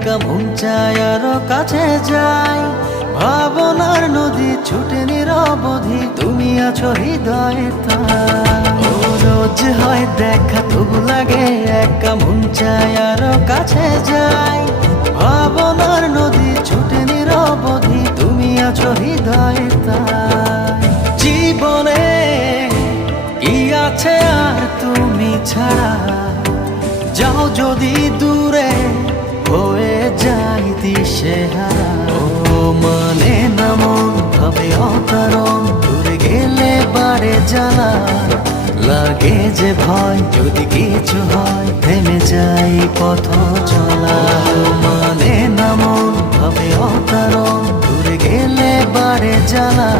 একা মন চায় আরো কাছে যাই, ভাবনার নদী ছুটে নিরবধি, তুমি আছো হৃদয়ে তাই। ও রোজ হয় দেখা তবু লাগে একা মন চায় আরো কাছে যাই, ভাবনার নদী ছুটে নিরবধি, তুমি আছো হৃদয়ে তাই। জীবনে কি আছে আর তুমি ছাড়া, যাও যদি দূরে হয়ে যাই দিশেহারা। ও মানে না মন ভাবে অকারণ, দূরে গেলে বাড়ে জ্বালা, লাগে যে ভয় যদি কিছু হয়, থেমে যাই পথ চলা। ও মানে না মন ভাবে অকারণ, দূরে গেলে বাড়ে জ্বালা,